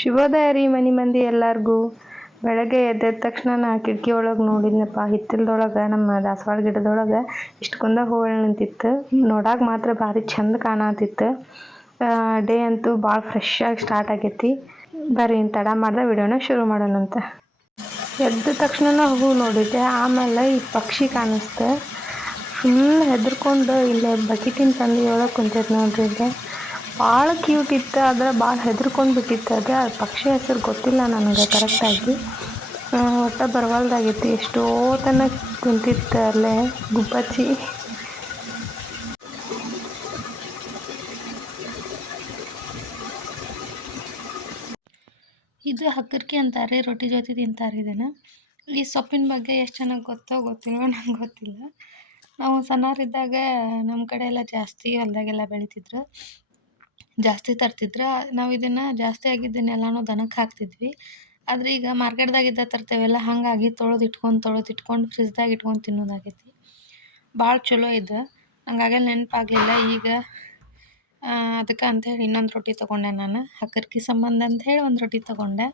ಶುಭೋದಯ ರೀ ಮನೆ ಮಂದಿ ಎಲ್ಲಾರ್ಗೂ ಬೆಳಗ್ಗೆ ಎದ್ದ ತಕ್ಷಣ ನಾ ಕಿಟಕಿ ಒಳಗೆ ನೋಡಿದ್ನಪ್ಪ. ಹಿತ್ತಲದೊಳಗೆ, ನಮ್ಮ ದಾಸವಾಳ ಗಿಡದೊಳಗೆ ಇಷ್ಟು ಕುಂದ ಹೂಗಳು ನಿಂತಿತ್ತು. ನೋಡಾಕ ಮಾತ್ರ ಭಾರಿ ಚಂದ ಕಾಣತಿತ್ತು. ಡೇ ಅಂತೂ ಭಾಳ ಫ್ರೆಶ್ ಆಗಿ ಸ್ಟಾರ್ಟ್ ಆಗೈತಿ. ಬರ್ರಿ ತಡ ಮಾಡ್ದೆ ವಿಡಿಯೋನ ಶುರು ಮಾಡೋಣಂತ ಎದ್ದ ತಕ್ಷಣ ಹೂ ನೋಡಿದ್ದೆ. ಆಮೇಲೆ ಈ ಪಕ್ಷಿ ಕಾಣಿಸ್ತು. ಫುಲ್ ಹೆದರ್ಕೊಂಡು ಇಲ್ಲೇ ಬಕೆಟಿನ ತಂದಿಯೊಳಗೆ ಕುಂತೈತೆ ನೋಡ್ರಿ ಭಾಳ ಕ್ಯೂಟ್ ಇತ್ತು, ಆದ್ರೆ ಭಾಳ ಹೆದರ್ಕೊಂಡು ಬಿಟ್ಟಿತ್ತು ಅದು. ಆ ಪಕ್ಷಿ ಹೆಸರು ಗೊತ್ತಿಲ್ಲ ನನಗೆ ಕರೆಕ್ಟಾಗಿ ಒಟ್ಟು ಬರವಲ್ದಾಗಿತ್ತು ಎಷ್ಟೋ ತನಕ ಕುಂತಿತ್ತು ಅಲ್ಲೇ ಗುಬ್ಬಚ್ಚಿ. ಇದು ಹಕ್ಕರ್ಕಿ ಅಂತಾರೆ, ರೊಟ್ಟಿ ಜೊತೆ ತಿಂತಾರೆ ಇದನ್ನು. ಈ ಸೊಪ್ಪಿನ ಬಗ್ಗೆ ಎಷ್ಟು ಚೆನ್ನಾಗಿ ಗೊತ್ತೋ ಗೊತ್ತಿಲ್ವೋ ನಂಗೆ ಗೊತ್ತಿಲ್ಲ. ನಾವು ಸಣ್ಣವರಿದ್ದಾಗ ನಮ್ಮ ಕಡೆ ಎಲ್ಲ ಜಾಸ್ತಿ ಹೊಲದಾಗೆಲ್ಲ ಬೆಳಿತಿದ್ರು. ಜಾಸ್ತಿ ತರ್ತಿದ್ರು, ನಾವು ಇದನ್ನು ಜಾಸ್ತಿ ಆಗಿದ್ದನ್ನೆಲ್ಲನೂ ದನಕ್ಕೆ ಹಾಕ್ತಿದ್ವಿ. ಆದರೆ ಈಗ ಮಾರ್ಕೆಟ್ದಾಗಿದ್ದ ತರ್ತೇವಲ್ಲ ಹಾಗಾಗಿ ತೊಳೆದು ಇಟ್ಕೊಂಡು ತೊಳೆದು ಇಟ್ಕೊಂಡು ಫ್ರಿಜ್ದಾಗ ಇಟ್ಕೊಂಡು ತಿನ್ನೋದಾಗೈತಿ. ಭಾಳ ಚಲೋ ಇದು. ಆಗಲ್ಲ ನೆನಪಾಗಲಿಲ್ಲ. ಈಗ ಅದಕ್ಕೆ ಅಂಥೇಳಿ ಇನ್ನೊಂದು ರೊಟ್ಟಿ ತೊಗೊಂಡೆ ನಾನು. ಹಕ್ಕರ್ಕಿ ಸಂಬಂಧ ಅಂಥೇಳಿ ಒಂದು ರೊಟ್ಟಿ ತೊಗೊಂಡೆ.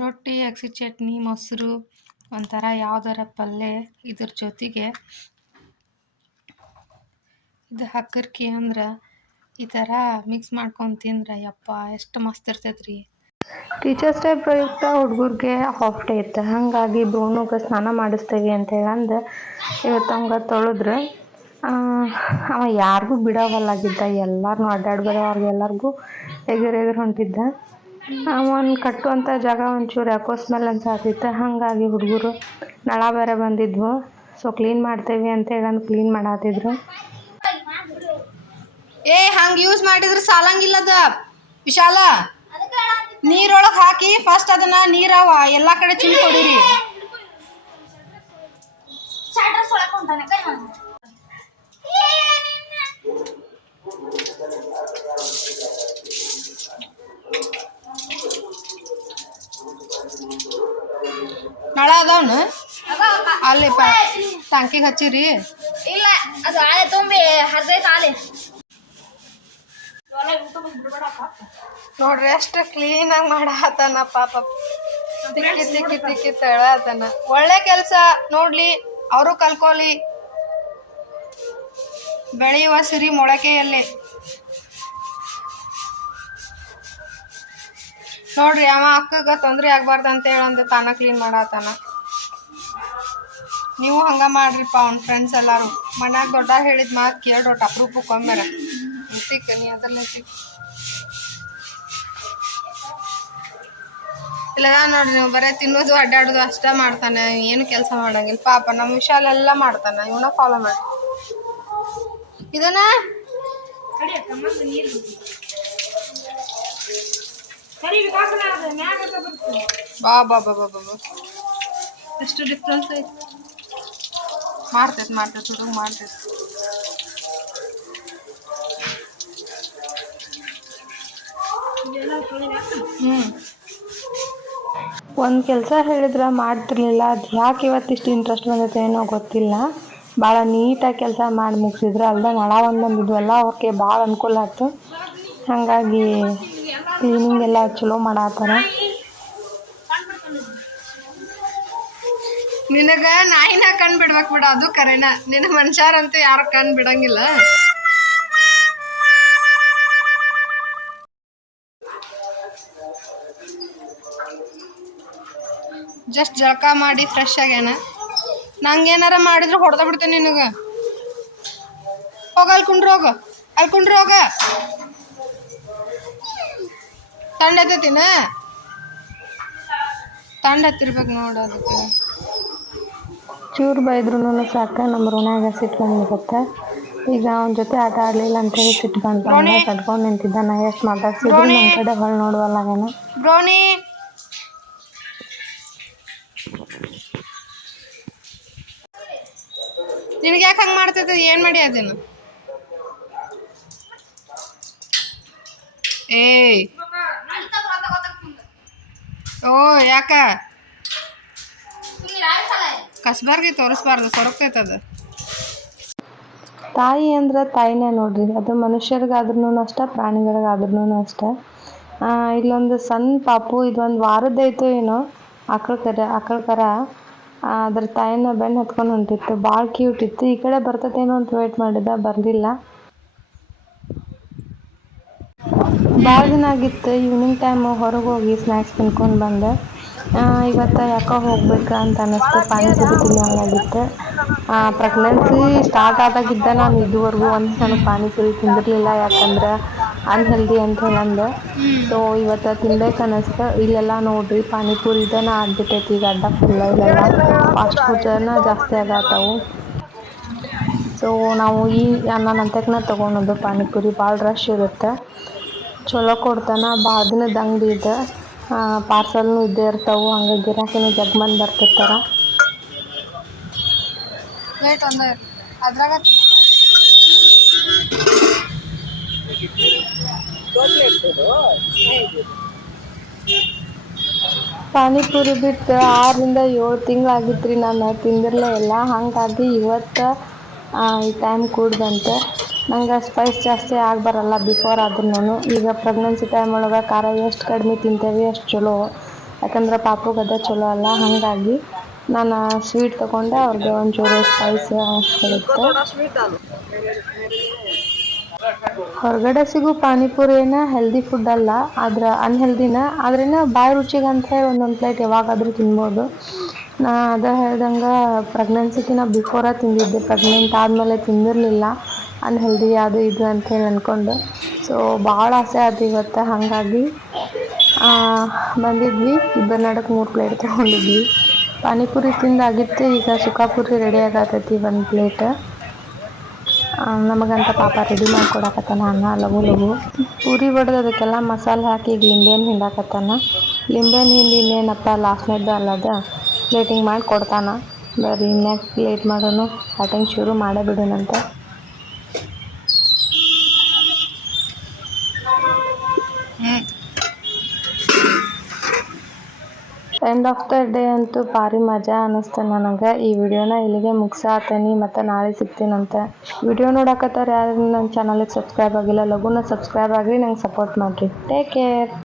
ರೊಟ್ಟಿ, ಅಗ್ಸಿ ಚಟ್ನಿ, ಮೊಸರು, ಒಂಥರ ಯಾವ್ದಾರ ಪಲ್ಯ ಇದ್ರ ಜೊತೆಗೆ ಇದು ಹಕ್ಕರ್ಕಿ ಅಂದ್ರೆ ಈ ಥರ ಮಿಕ್ಸ್ ಮಾಡ್ಕೊಂಡು ತಿಂದ್ರೆ ಯಪ್ಪ ಎಷ್ಟು ಮಸ್ತ್ ಇರ್ತೈತೆ ರೀ ಟೀಚರ್ಸ್ ಡೇ ಪ್ರಯುಕ್ತ ಹುಡುಗರಿಗೆ ಹಾಫ್ ಡೇ ಇತ್ತು. ಹಾಗಾಗಿ ಬ್ರೋನುಗೆ ಸ್ನಾನ ಮಾಡಿಸ್ತೇವೆ ಅಂತ ಹೇಳಂದು ಇವತ್ತು ಹಂಗೆ ತೊಳೆದ್ರೆ. ಅವ ಯಾರಿಗೂ ಬಿಡವಲ್ಲಾಗಿದ್ದ ಎಲ್ಲರನ್ನೂ ಅಡ್ಡಾಡ್ಬಾರ ಅವ್ರಿಗೆ ಎಲ್ಲರಿಗೂ ಎಗರ್ ಎಗರ್ ಹೊಂಟಿದ್ದ. ಅವನ್ ಕಟ್ಟುವಂಥ ಜಾಗ ಒಂಚೂರು ಯಾಕೋ ಸ್ಮೆಲ್ ಆಗ್ತಿತ್ತು. ಹಾಗಾಗಿ ಹುಡುಗರು ನಳ ಬೇರೆ ಬಂದಿದ್ವು. ಸೊ ಕ್ಲೀನ್ ಮಾಡ್ತೇವೆ ಅಂತ ಹೇಳಂದು ಕ್ಲೀನ್ ಮಾಡತ್ತಿದ್ರು ಏ ಹಂಗ ಯೂಸ್ ಮಾಡಿದ್ರೆ ಸಾಲಂಗಿಲ್ಲದ. ವಿಶಾಲ ನೀರೊಳಗೆ ಹಾಕಿ ಫಸ್ಟ್ ಅದನ್ನ ನೀರವ ಎಲ್ಲಾ ಕಡೆ ಚಿಮ್ಮಿ ಕೊಡಿರಿ. ನಳ ಅದಾವನು? ಅಲ್ಲಿ ಟ್ಯಾಂಕಿಗೆ ಟಾಂಕಿಗೆ ಹಚ್ಚಿರಿ. ಇಲ್ಲ ಅದು ಆಳೆ ತುಂಬಿ ಹರಿದೈತೆ ಆಲೆ ನೋಡ್ರಿ ಎಷ್ಟು ಕ್ಲೀನಾಗಿ ಮಾಡಾತನ ಪಾಪ. ತಿಕ್ಕಿ ತಿಕ್ಕಿ ತಿಕ್ಕಿ ತಳತನ ಒಳ್ಳೆ ಕೆಲಸ ನೋಡ್ಲಿ ಅವರು ಕಲ್ಕೋಲಿ. ಬೆಳೆಯುವ ಸಿರಿ ಮೊಳಕೆಯಲ್ಲಿ. ನೋಡ್ರಿ ಅವ ಅಕ್ಕಗ ತೊಂದರೆ ಆಗ್ಬಾರ್ದು ಅಂತ ಹೇಳಂದು ತಾನ ಕ್ಲೀನ್ ಮಾಡಾತನ ನೀವು ಹಂಗ ಮಾಡ್ರಿಪ್ಪ ಅವ್ನ ಫ್ರೆಂಡ್ಸ್ ಎಲ್ಲಾರು. ಮನ್ಯಾಗ ದೊಡ್ಡ ಹೇಳಿದ ಮಾತು ಕೇಳೋಟ್ ಅಪ್ರೂಪಕ್ಕೆ ಒಮ್ಮೆರ ತಿಕ್ಕ ನೀ ಅದ್ರಲ್ಲೇ ತಿಕ್ಕ ಇಲ್ಲ ನೋಡ್ರಿ ನೀವು ಬರೇ ತಿನ್ನೋದು ಅಡ್ಡಾಡೋದು ಅಷ್ಟೇ ಮಾಡ್ತಾನೆ ಏನು ಕೆಲಸ ಮಾಡಂಗಿಲ್ಲ. ಪಾಪ ನಮ್ಮ ವಿಶಾಲೆಲ್ಲ ಮಾಡ್ತಾನೆ ಇವನ ಫಾಲೋ ಮಾಡಿ. ಇದನ್ನ? ಬಾ ಬಾ ಬಾ ಬಾ ಬಾ ಎಷ್ಟು ಡಿಫ್ರೆನ್ಸ್ ಐತಿ. ಮಾಡ್ತೈತೆ ಮಾಡ್ತೈತೆ ಹುಡುಗ ಮಾಡ್ತೈತಿ. ಹ್ಮ್. ಒಂದು ಕೆಲಸ ಹೇಳಿದ್ರೆ ಮಾಡ್ತಿರ್ಲಿಲ್ಲ. ಅದು ಯಾಕೆ ಇವತ್ತಿಷ್ಟು ಇಂಟ್ರೆಸ್ಟ್ ಬಂದೈತೆ ಏನೋ ಗೊತ್ತಿಲ್ಲ. ಭಾಳ ನೀಟಾಗಿ ಕೆಲಸ ಮಾಡಿ ಮುಗಿಸಿದ್ರು. ಅಲ್ಲದೆ ನಳ ಒಂದು ಬಂದಿದ್ವಲ್ಲ ಅವಕ್ಕೆ ಭಾಳ ಅನುಕೂಲ ಆಯ್ತು. ಹಾಗಾಗಿ ಕ್ಲೀನಿಂಗ್ ಎಲ್ಲ ಚಲೋ ಮಾಡತ್ತಾರ ನಿನಗ ನಾಯಿನ ಕಣ್ ಬಿಡ್ಬೇಕು ಬಿಡ. ಅದು ಕರೆನ. ನಿನ್ನ ಮನುಷ್ಯರಂತೂ ಯಾರು ಕಣ್ ಬಿಡಂಗಿಲ್ಲ. ಜಸ್ಟ್ ಜಳಕ ಮಾಡಿ ಫ್ರೆಶ್ ಆಗ್ಯಾನ. ನಂಗೆ ಏನಾರ ಮಾಡಿದ್ರೆ ಹೊಡೆದ ಬಿಡ್ತೇನೆ ನಿನಗೆ. ಹೋಗ ಅಲ್ಲಿ ಕುಂಡ್ರ ಹೋಗ. ಅಲ್ಲಿ ಕುಂಡ್ರ ಹೋಗ. ತಂಡ ಎತ್ತೈತಿನ? ತಂಡ ಹತ್ತಿರ್ಬೇಕು ನೋಡು ಅದಕ್ಕೆ. ಚೂರು ಬೈದ್ರು ಸಾಕು ನಮ್ಮ ಋಣಾಗ ಸಿಟ್ಟು ಬಂದಿರುತ್ತೆ ಈಗ ಅವನ ಜೊತೆ ಆಟ ಆಡಲಿಲ್ಲ ಅಂತೇಳಿ ಸಿಟ್ಟು ಬಂತ ತಡ್ಕೊಂಡು ನಿಂತಿದ್ದ ನಾ ಎಷ್ಟು ಮಾತಾಡ್ಸಿದ್ರು ನಮ್ಮ ಕಡೆ ಹೊಳ್ ನೋಡುವಲ್ಲ ಏನೋ ಬ್ರೋನಿ ನಿನಗೆ ಯಾಕೆ ಹಂಗೆ ಮಾಡ್ತೈತೆ ಏನು ಮಾಡಿ ಅದೇನು ಏಯ್. ಓ, ಯಾಕ? ಕಸ್ಬಾರ್ಗಿ ತೋರಿಸ್ಬಾರ್ದು ಸೊರಕ್ತೈತದ ತಾಯಿ ಅಂದ್ರೆ ತಾಯಿನೇ ನೋಡ್ರಿ. ಅದು ಮನುಷ್ಯರಿಗಾದ್ರೂ ಅಷ್ಟೆ ಪ್ರಾಣಿಗಳಿಗಾದ್ರೂ ಅಷ್ಟೆ. ಇಲ್ಲೊಂದು ಸಣ್ಣ ಪಾಪು, ಇದೊಂದು ವಾರದ್ದಾಯ್ತು ಏನೋ, ಆಕಳ ಕರ ಆಕಳ ಕರ. ಅದ್ರ ತಾಯಿನ ಬೆನ್ನು ಹತ್ಕೊಂಡು ಹೊಂಟಿತ್ತು. ಭಾಳ ಕ್ಯೂಟ್ ಇತ್ತು. ಈ ಕಡೆ ಬರ್ತದೇನೋ ಅಂತ ವೇಟ್ ಮಾಡಿದ, ಬರಲಿಲ್ಲ. ಭಾಳ ದಿನ ಆಗಿತ್ತು. ಈವ್ನಿಂಗ್ ಟೈಮ್ ಹೊರಗೆ ಹೋಗಿ ಸ್ನ್ಯಾಕ್ಸ್ ತಿನ್ಕೊಂಡು ಬಂದೆ. ಇವತ್ತು ಯಾಕೋ ಹೋಗ್ಬೇಕು ಅಂತ ಅನ್ನಿಸ್ತು. ಪಾನಿಪುರಿ ತಿನ್ನೋಂಗಾಗಿತ್ತು ಪ್ರೆಗ್ನೆನ್ಸಿ ಸ್ಟಾರ್ಟ್ ಆದಾಗಿದ್ದ ನಾನು ಇದುವರೆಗೂ ಒಂದು ಸಣ್ಣ ಪಾನಿಪುರಿ ತಿಂದಿರಲಿಲ್ಲ. ಯಾಕಂದ್ರೆ ಅನ್ಹೆಲ್ದಿ ಅಂತ ನಂದು ಸೊ ಇವತ್ತು ತಿನ್ಬೇಕು ಅನ್ನಿಸ್ತು ಇಲ್ಲೆಲ್ಲ ನೋಡ್ರಿ ಪಾನಿಪುರಿದನ ಆಗ್ಬಿಟ್ಟೈತಿ ಈಗ ಅಡ್ಡ ಫುಲ್ಲ ಇಲ್ಲೆಲ್ಲ ಫಾಸ್ಟ್ ಫುಡ್ನ ಜಾಸ್ತಿ ಆಗತ್ತವು. ಸೊ ನಾವು ಈ ಅನ್ನ ನಂತಕ್ನ ತೊಗೊಳೋದು. ಪಾನಿಪುರಿ ಭಾಳ ರಶ್ ಇರುತ್ತೆ. ಚಲೋ ಕೊಡ್ತಾನ. ಭಾಳ ದಿನದ ಅಂಗಡಿ ಇದೆ. ಪಾರ್ಸಲ್ನು ಇದ್ದೇ ಇರ್ತಾವೆ. ಹಂಗೆ ಗಿರಾಕಿನೂ ಜಗ್ ಮಂದಿ ಬರ್ತಿರ್ತಾರೆ ಅದ್ರಾಗ ಪಾನಿಪುರಿ ಬಿಟ್ಟು ಆರರಿಂದ ಏಳು ತಿಂಗಳಾಗಿತ್ತು ರೀ ನಾನು ತಿಂದಿರಲೇ ಇಲ್ಲ. ಹಾಗಾಗಿ ಇವತ್ತು ಈ ಟೈಮ್ ಕೂಡ್ದಂತೆ. ನಂಗೆ ಸ್ಪೈಸ್ ಜಾಸ್ತಿ ಆಗಿ ಬರಲ್ಲ ಬಿಫೋರ್ ಆದ್ರೂ ನಾನು ಈಗ ಪ್ರೆಗ್ನೆನ್ಸಿ ಟೈಮ್ ಒಳಗೆ ಖಾರ ಎಷ್ಟು ಕಡಿಮೆ ತಿಂತೇವೆ ಅಷ್ಟು ಚಲೋ. ಯಾಕಂದ್ರೆ ಪಾಪುಗೆ ಅದ ಚಲೋ ಅಲ್ಲ. ಹಾಗಾಗಿ ನಾನು ಸ್ವೀಟ್ ತೊಗೊಂಡೆ, ಅವ್ರಿಗೆ ಒಂಚೂರು ಸ್ಪೈಸ್ ಇರುತ್ತೆ ಹೊರಗಡೆ ಸಿಗೋ ಪಾನಿಪುರಿ ಏನ ಹೆಲ್ದಿ ಫುಡ್ ಅಲ್ಲ, ಆದ್ರೆ ಅನ್ಹೆಲ್ದಿನ ಆದ್ರೇನ ಬಾಯಿ ರುಚಿಗೆ ಅಂತ ಹೇಳಿ ಒಂದೊಂದು ಪ್ಲೇಟ್ ಯಾವಾಗಾದರೂ ತಿನ್ಬೋದು. ನಾ ಅದ ಹೇಳ್ದಂಗೆ ಪ್ರೆಗ್ನೆನ್ಸಿಕಿನ ಬಿಫೋರ ತಿಂದಿದ್ದೆ. ಪ್ರೆಗ್ನೆಂಟ್ ಆದಮೇಲೆ ತಿಂದಿರಲಿಲ್ಲ. ಅನ್ಹೆಲ್ದಿ ಅದು ಇದು ಅಂತೇಳಿ ಅಂದ್ಕೊಂಡು ಸೊ ಭಾಳ ಆಸೆ ಆಯ್ತು ಇವತ್ತು. ಹಾಗಾಗಿ ಬಂದಿದ್ವಿ. ಇಬ್ಬರು ನಡಕ್ಕೆ ಮೂರು ಪ್ಲೇಟ್ ತೊಗೊಂಡಿದ್ವಿ. ಪಾನಿಪುರಿ ತಿಂದಾಗಿತ್ತು. ಈಗ ಸುಖಾಪುರಿ ರೆಡಿ ಆಗತೈತಿ ಒಂದು ಪ್ಲೇಟ್ ನಮಗಂತ ಪಾಪ ರೆಡಿ ಮಾಡ್ಕೊಡಕತ್ತಾನ ಅನ್ನ, ಲಘು ಲಘು. ಪೂರಿ ಹೊಡೆದು ಅದಕ್ಕೆಲ್ಲ ಮಸಾಲೆ ಹಾಕಿ ಈಗ ಲಿಂಬೆಹಣ್ಣು ಹಿಂಡಾಕತ್ತಾನ. ಲಿಂಬೆಹಣ್ಣು ಹಿಂಡಿ ಇನ್ನೇನಪ್ಪ ಲಾಸ್ಟ್ನೇದ್ದು ಅಲ್ಲದ? ಪ್ಲೇಟಿಂಗ್ ಮಾಡಿ ಕೊಡ್ತಾನೆ. ಬರ್ರಿ ನೆಕ್ಸ್ಟ್ ಲೇಟ್ ಮಾಡೋನು ಕಟಿಂಗ್ ಶುರು ಮಾಡೇ ಬಿಡೋಣಂತ. ಎಂಡ್ ಆಫ್ ದ ಡೇ ಅಂತೂ ಭಾರಿ ಮಜಾ ಅನಿಸ್ತು ನನಗೆ. ಈ ವಿಡಿಯೋನ ಇಲ್ಲಿಗೆ ಮುಗಿಸಾತೇನಿ, ಮತ್ತು ನಾಳೆ ಸಿಗ್ತೀನಂತೆ. ವಿಡಿಯೋ ನೋಡಕತ್ತಾರ ಯಾರು ನನ್ನ ಚಾನಲಿಗೆ ಸಬ್ಸ್ಕ್ರೈಬ್ ಆಗಿಲ್ಲ, ಲಘುನ ಸಬ್ಸ್ಕ್ರೈಬ್ ಆಗಿರಿ, ನಂಗೆ ಸಪೋರ್ಟ್ ಮಾಡಿರಿ. Take care